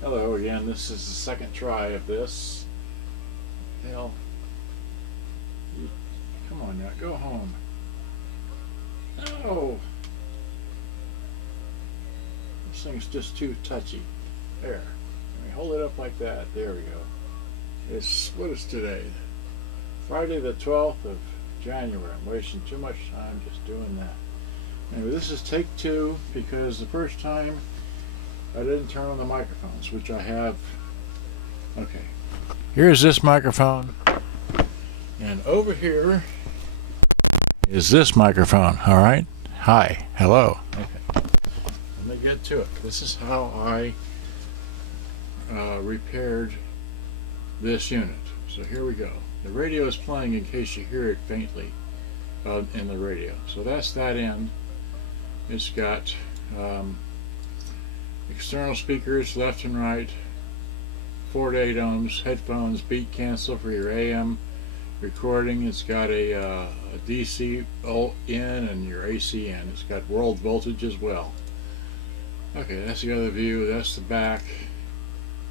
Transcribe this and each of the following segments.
Hello again, this is the second try of this. Hell, come on now, go home. No! This thing's just too touchy. There. Let me hold it up like that. There we go. What is today? Friday the 12th of January. I'm wasting too much time just doing that. Anyway, this is take two because the first time I didn't turn on the microphones, which I have. Okay. Here's this microphone. And over here is this microphone. All right. Hi. Hello. Okay. Let me get to it. This is how I repaired this unit. So here we go. The radio is playing in case you hear it faintly in the radio. So that's that end. It's got external speakers left and right, 4 to 8 ohms, headphones, beat cancel for your AM recording. It's got a DC in and your AC in. It's got world voltage as well. Okay, that's the other view. That's the back.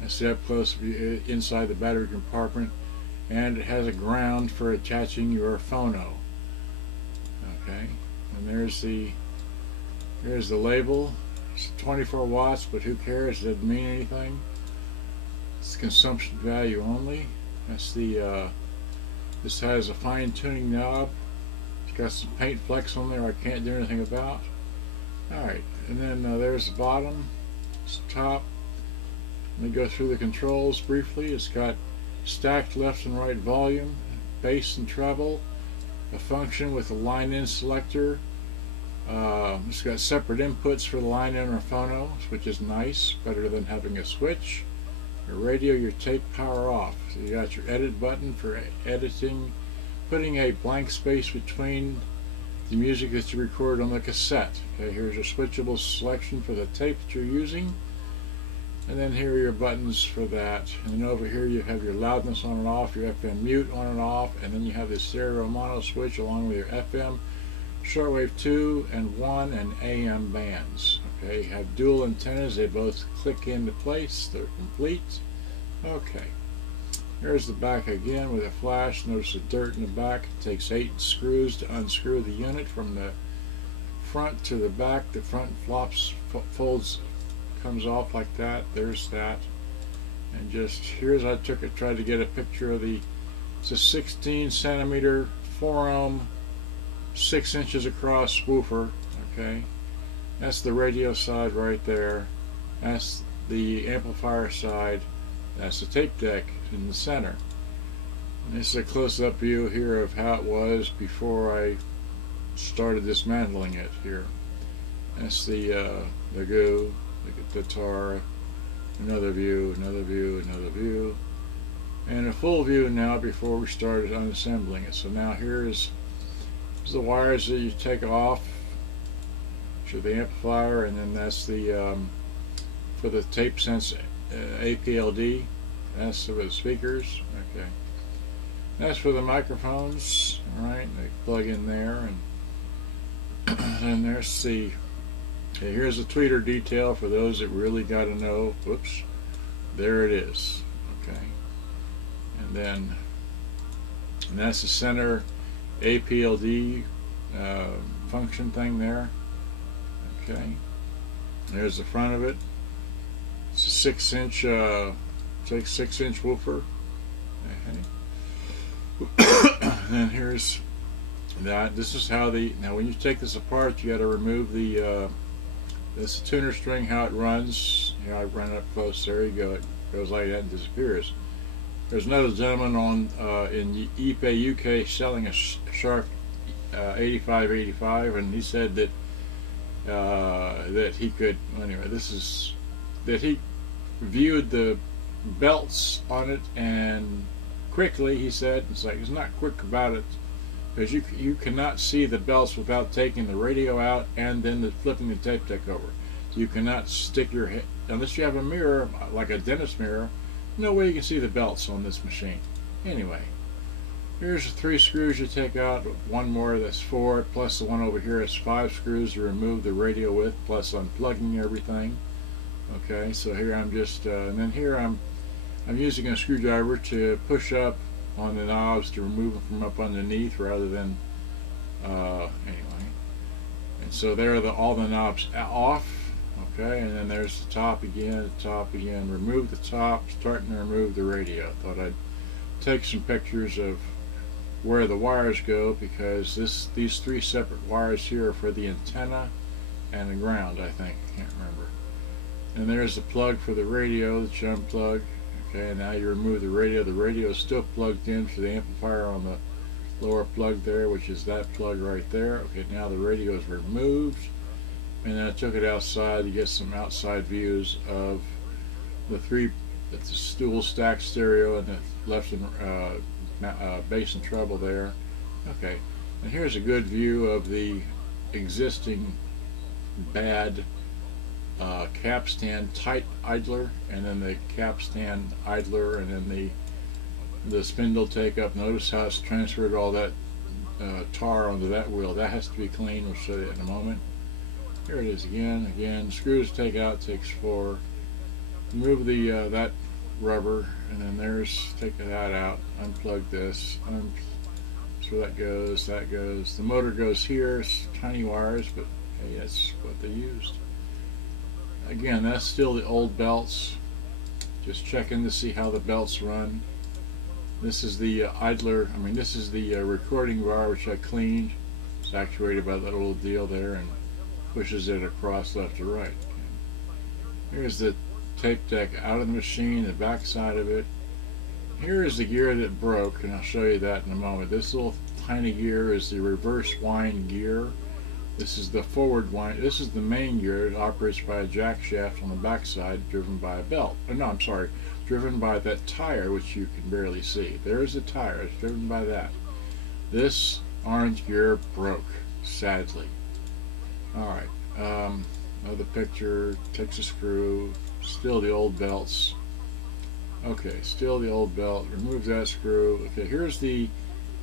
That's the up close view inside the battery compartment, and it has a ground for attaching your phono. Okay, and there's the label. It's 24 watts, but who cares? It doesn't mean anything. It's consumption value only. That's the this has a fine tuning knob. It's got some paint flecks on there I can't do anything about. Alright, and then there's the bottom. It's the top. Let me go through the controls briefly. It's got stacked left and right volume, bass and treble, a function with a line-in selector. It's got separate inputs for the line-in or phono, which is nice, better than having a switch. Your radio, your tape, power off. So you got your edit button for editing, putting a blank space between the music that you record on the cassette. Okay, here's your switchable selection for the tape that you're using. And then here are your buttons for that. And then over here you have your loudness on and off, your FM mute on and off, and then you have the stereo mono switch along with your FM, shortwave 2 and 1 and AM bands. Okay, you have dual antennas, they both click into place, they're complete. Okay, here's the back again with a flash. Notice the dirt in the back. It takes 8 screws to unscrew the unit from the front to the back. The front folds, comes off like that. There's that. And just here's I tried to get a picture of it's a 16 centimeter 4 ohm 6 inches across woofer. Okay, that's the radio side right there. That's the amplifier side. That's the tape deck in the center. And this is a close-up view here of how it was before I started dismantling it here. That's the goo, the guitar, another view, another view, another view, and a full view now before we started unassembling it. So now here's the wires that you take off to the amplifier, and then that's the for the tape sense APLD. That's for the speakers. Okay, that's for the microphones. All right, they plug in there, and then there's the. Okay, here's the tweeter detail for those that really got to know. Whoops, there it is. Okay, and that's the center APLD function thing there. Okay, there's the front of it. It's a 6 inch, 6-inch woofer. Okay. And here's that. This is how now when you take this apart, you got to remove this tuner string, how it runs. You know, I run it up close. There you go. It goes like that and disappears. There's another gentleman in eBay UK selling a Shark 8585, and he said that that he could. Anyway, that he viewed the belts on it, and quickly he said it's not quick about it because you cannot see the belts without taking the radio out and then flipping the tape deck over. So you cannot stick your head unless you have a mirror like a dentist mirror. No way you can see the belts on this machine. Anyway, here's the 3 screws you take out. One more, that's 4, plus the one over here is 5 screws to remove the radio with, plus unplugging everything. Okay, so here I'm just, and then here I'm using a screwdriver to push up on the knobs to remove them from up underneath rather than, anyway. And so there are all the knobs off, okay, and then there's the top again, remove the top, starting to remove the radio. Thought I'd take some pictures of where the wires go, because these three separate wires here are for the antenna and the ground, I think, can't remember. And there's the plug for the radio that you unplug. Okay, and now you remove the radio. The radio is still plugged in for the amplifier on the lower plug there, which is that plug right there. Okay, now the radio is removed, and then I took it outside to get some outside views of the dual stack stereo and the left and bass and treble there. Okay, and here's a good view of the existing bad capstan tight idler, and then the capstan idler, and then the spindle take up. Notice how it's transferred all that tar onto that wheel. That has to be cleaned. We'll show you in a moment. Here it is again. Screws take out, takes 4. Remove the that rubber, and then take that out. Unplug this. So that goes. The motor goes here. It's tiny wires, but hey, that's what they used. Again, that's still the old belts. Just checking to see how the belts run. This is the this is the recording bar, which I cleaned. It's actuated by that little deal there and pushes it across left to right. Here's the tape deck out of the machine, the back side of it. Here is the gear that broke, and I'll show you that in a moment. This little tiny gear is the reverse wind gear. This is the forward wind. This is the main gear. It operates by a jack shaft on the back side, driven by a belt. Driven by that tire, which you can barely see. There's the tire. It's driven by that. This orange gear broke, sadly. Alright, another picture, takes a screw, still the old belts. Okay, still the old belt, remove that screw. Okay, here's the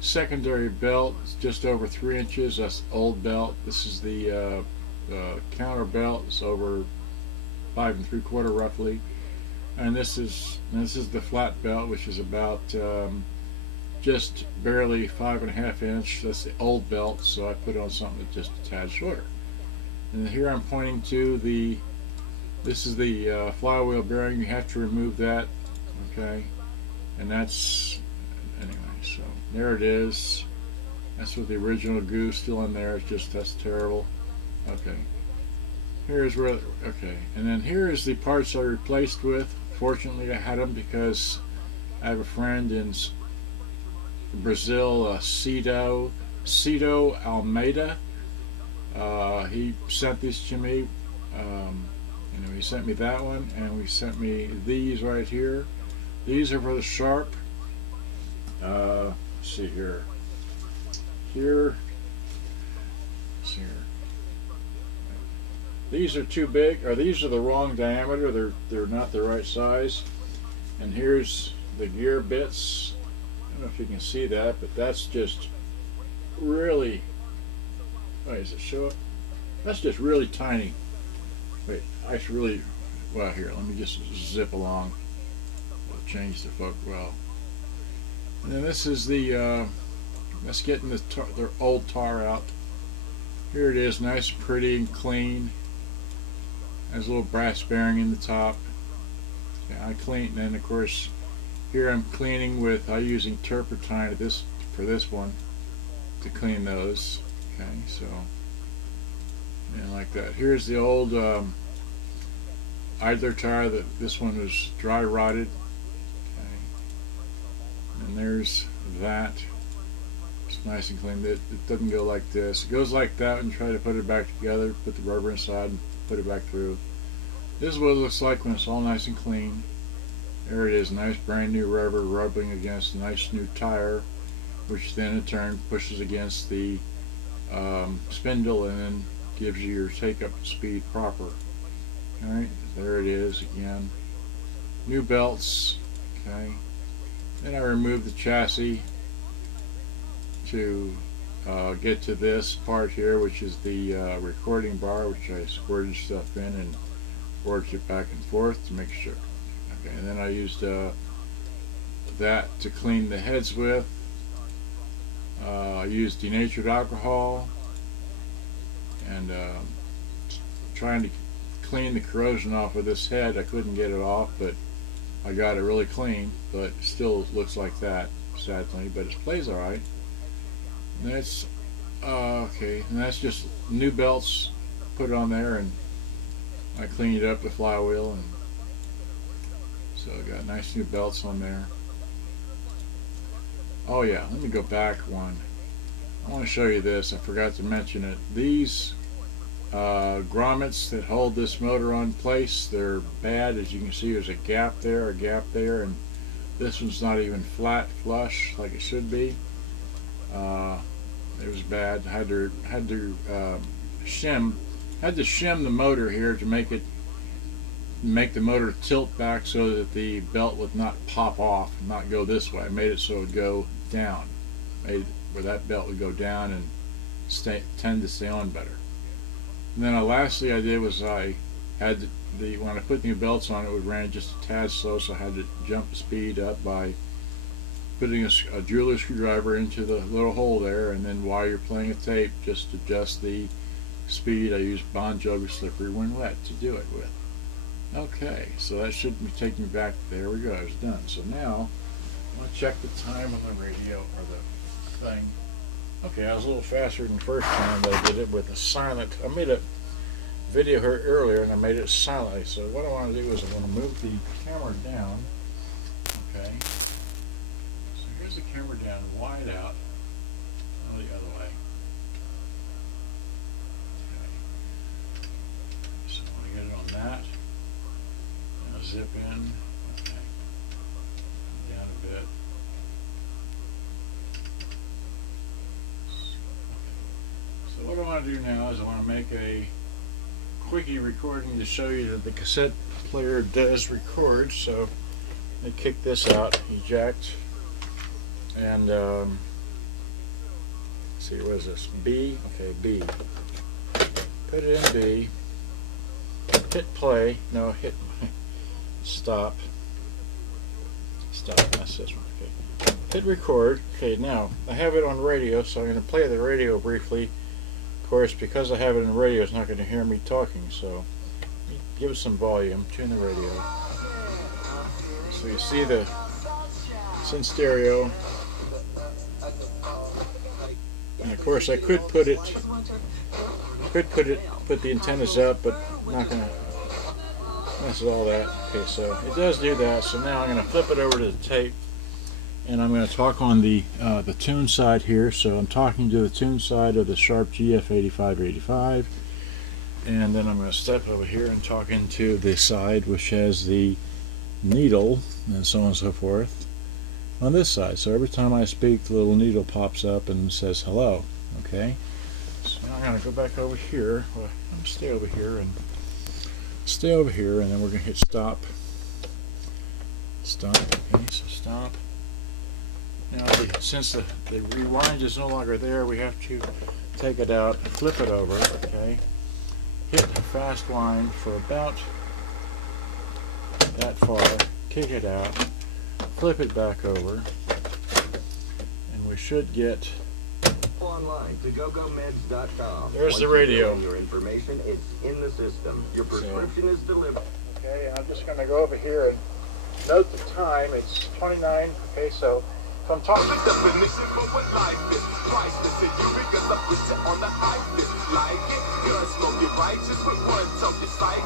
secondary belt. It's just over 3 inches. That's the old belt. This is the counter belt. It's over 5 3/4 roughly. And this is the flat belt, which is about just barely 5.5 inch. That's the old belt, so I put on something that's just a tad shorter. And here I'm pointing to this is the flywheel bearing. You have to remove that, okay? And that's, anyway, so there it is. That's with the original glue still in there. It's just, that's terrible. Okay. Here's where, okay. And then here is the parts I replaced with. Fortunately, I had them because I have a friend in Brazil, Cito Almeida. He sent these to me. He sent me that one, and he sent me these right here. These are for the Sharp. Let's see here. These are too big, or these are the wrong diameter. They're not the right size. And here's the gear bits. I don't know if you can see that, but that's just really. Wait, does it show it? That's just really tiny. Wait, I should really. Well, here, let me just zip along. I'll change the focus. Well, and then this is the. Let's get the old tar out. Here it is, nice, pretty, and clean. Has a little brass bearing in the top. Yeah, I clean, and then of course here I'm cleaning with, I'm using turpentine for this one to clean those. Okay, so yeah, like that. Here's the old idler tire. This one was dry rotted. Okay, and there's that. It's nice and clean. It doesn't go like this. It goes like that, and try to put it back together. Put the rubber inside and put it back through. This is what it looks like when it's all nice and clean. There it is, nice brand new rubber rubbing against a nice new tire, which then in turn pushes against the spindle and then gives you your take-up speed proper. Alright, there it is again. New belts. Okay. Then I remove the chassis to get to this part here, which is the recording bar, which I squirted stuff in and works it back and forth to make sure. Okay, and then I used that to clean the heads with. I used denatured alcohol and trying to clean the corrosion off of this head. I couldn't get it off, but I got it really clean, but still looks like that, sadly, but it plays alright. That's okay, and that's just new belts put on there, and I cleaned up the flywheel, and so I got nice new belts on there. Oh yeah, let me go back one. I want to show you this. I forgot to mention it. These grommets that hold this motor on place, they're bad. As you can see, there's a gap there, and this one's not even flat flush like it should be. It was bad. Had to shim the motor here to make the motor tilt back so that the belt would not pop off and not go this way. I made it so it would go down, made it where that belt would go down and tend to stay on better. And then lastly I did was I had when I put new belts on, it would ran just a tad slow, so I had to jump the speed up by putting a jeweler's screwdriver into the little hole there, and then while you're playing a tape, just adjust the speed. I use Bon Jovi Slippery When Wet to do it with. Okay, so that should be taking me back. There we go, I was done. So now I'm going to check the time on the radio or the thing. Okay, I was a little faster than the first time, but I did it with a silent. I made a video here earlier and I made it silently. So what I want to do is I want to move the camera down. Okay. So here's the camera down, wide out. Oh, the other way. Okay. So I want to get it on that. Now zip in. Okay. Down a bit. So what I want to do now is I want to make a quickie recording to show you that the cassette player does record. So I kick this out, eject, and let's see, what is this? B? Okay, B. Put it in B. Hit play. No, hit stop. Stop. That's this one. Okay. Hit record. Okay, now I have it on radio, so I'm going to play the radio briefly. Of course, because I have it in radio, it's not going to hear me talking, so give it some volume, tune the radio. So you see it's in stereo. And of course I could put the antennas up, but I'm not going to mess with all that. Okay, so it does do that. So now I'm going to flip it over to the tape. And I'm going to talk on the tune side here. So I'm talking to the tune side of the Sharp GF-8585, and then I'm going to step over here and talk into the side which has the needle and so on and so forth on this side. So every time I speak, the little needle pops up and says hello. Okay. So now I'm going to go back over here. Well, I'm going to stay over here, and then we're going to hit stop. Stop. Okay. So stop. Now, since the rewind is no longer there, we have to take it out, flip it over, okay? Hit fast wind for about that far, kick it out, flip it back over, and we should get online to gogomeds.com. There's the radio. Your information is in the system. Your prescription is delivered. Okay, I'm just going to go over here and note the time. It's 29. Okay, so if I'm talking.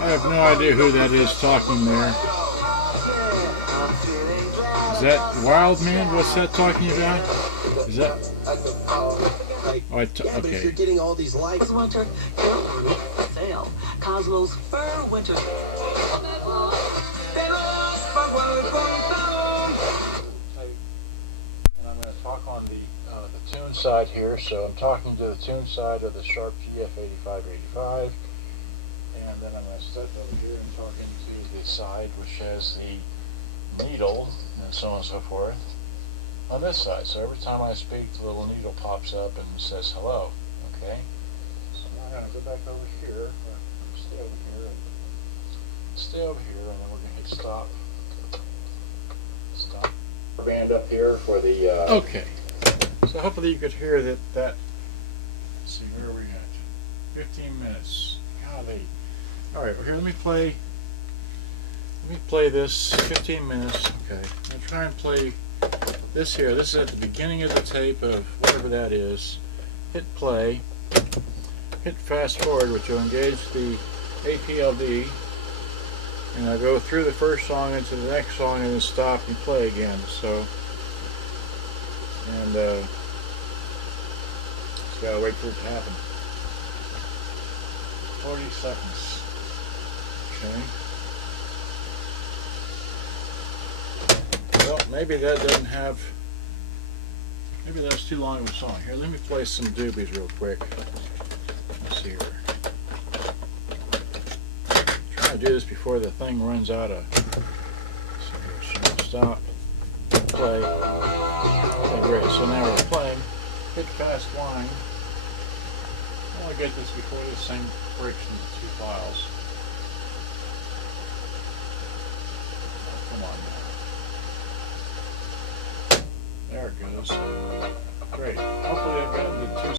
I have no idea who that is talking there. Is that Wild Man? What's that talking about? Is that? Oh, okay. You're getting all these likes. Winter sale. Cosmos Fur Winter. Talk on the tune side here, so I'm talking to the tune side of the Sharp GF-8585, and then I'm going to step over here and talk into the side which has the needle and so on and so forth on this side. So every time I speak, the little needle pops up and says hello. Okay, so now I'm going to go back over here, or stay over here, and Stay over here, and then we're gonna hit stop. Stop. Band up here for the. Okay. So hopefully you could hear that. Let's see, where are we at? 15 minutes. Golly. All right. Well, here, let me play this 15 minutes. Okay. I'm gonna try and play this here. This is at the beginning of the tape of whatever that is. Hit play. Hit fast forward, which will engage the APLD. And I'll go through the first song into the next song and then stop and play again. So, and just gotta wait for it to happen. 40 seconds. Okay. Well, maybe that doesn't have. Maybe that's too long of a song. Here, let me play some doobies real quick. Let's see here. Try to do this before the thing runs out of. So stop. Play. Okay, great. So now we're playing. Hit fast line. I want to get this before this thing breaks into two files. Oh, come on now. There it goes. Great. Hopefully I've gotten the two